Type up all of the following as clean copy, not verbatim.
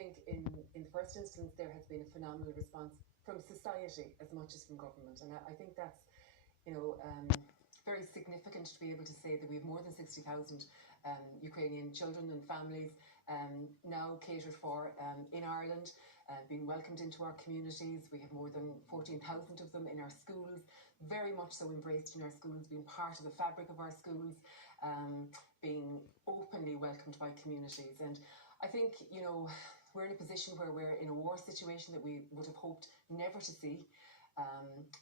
think in the first instance there has been a phenomenal response from society as much as from government, and I think that's, you know, very significant to be able to say that we have more than 60,000 Ukrainian children and families now catered for in Ireland, being welcomed into our communities. We have more than 14,000 of them in our schools, very much so embraced in our schools, being part of the fabric of our schools, being openly welcomed by communities. And I think, you know, we're in a position where we're in a war situation that we would have hoped never to see.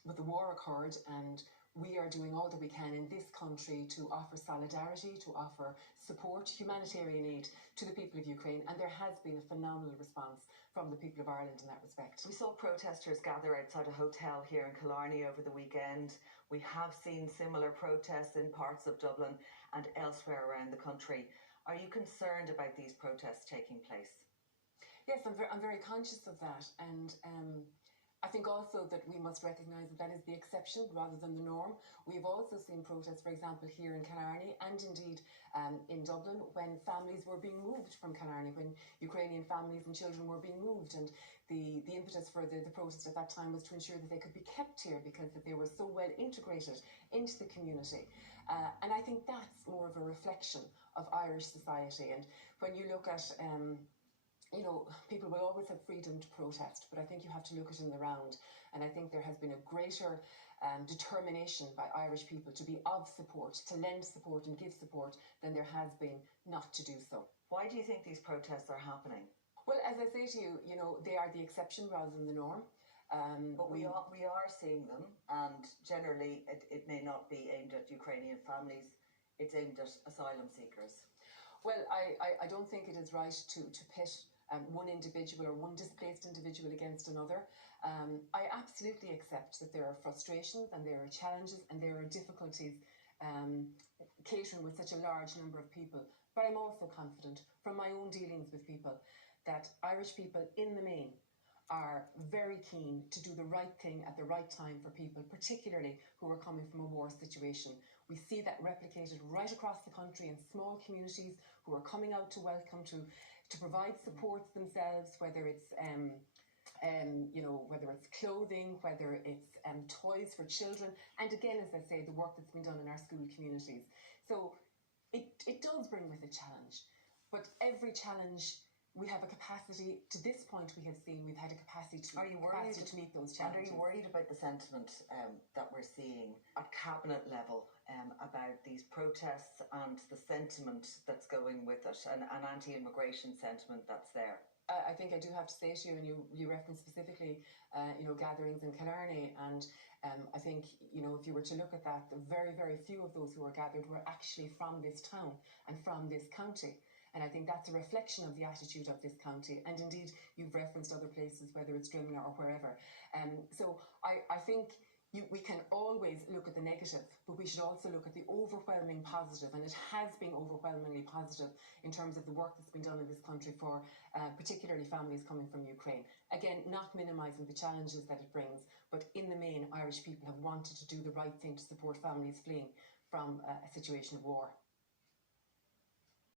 But the war occurred, and we are doing all that we can in this country to offer solidarity, to offer support, humanitarian aid to the people of Ukraine, and there has been a phenomenal response from the people of Ireland in that respect. We saw protesters gather outside a hotel here in Killarney over the weekend. We have seen similar protests in parts of Dublin and elsewhere around the country. Are you concerned about these protests taking place? Yes, I'm very conscious of that, and I think also that we must recognise that is the exception rather than the norm. We've also seen protests, for example, here in Killarney and indeed in Dublin, when families were being moved from Killarney, when Ukrainian families and children were being moved, and the impetus for the protest at that time was to ensure that they could be kept here because that they were so well integrated into the community. And I think that's more of a reflection of Irish society. And when you look at you know, people will always have freedom to protest, but I think you have to look at it in the round. And I think there has been a greater determination by Irish people to be of support, to lend support and give support than there has been not to do so. Why do you think these protests are happening? Well, as I say to you, you know, they are the exception rather than the norm. But we are seeing them, and generally it may not be aimed at Ukrainian families, it's aimed at asylum seekers. Well, I don't think it is right to pit one individual or one displaced individual against another. I absolutely accept that there are frustrations and there are challenges and there are difficulties catering with such a large number of people. But I'm also confident from my own dealings with people that Irish people in the main are very keen to do the right thing at the right time for people, particularly who are coming from a war situation. We see that replicated right across the country in small communities who are coming out to welcome, to provide supports themselves, whether it's you know, whether it's clothing, whether it's toys for children, and again, as I say, the work that's been done in our school communities. So it does bring with a challenge, but every challenge we have a capacity. To this point, we have seen we've had a capacity to meet those challenges. And are you worried about the sentiment that we're seeing at cabinet level about these protests and the sentiment that's going with it, and an anti-immigration sentiment that's there? I think I do have to say to you, and you referenced specifically, you know, gatherings in Killarney, and I think, you know, if you were to look at that, the very, very few of those who were gathered were actually from this town and from this county. And I think that's a reflection of the attitude of this county. And indeed, you've referenced other places, whether it's Drimnagh or wherever. So I think we can always look at the negative, but we should also look at the overwhelming positive. And it has been overwhelmingly positive in terms of the work that's been done in this country for particularly families coming from Ukraine. Again, not minimising the challenges that it brings, but in the main, Irish people have wanted to do the right thing to support families fleeing from a situation of war.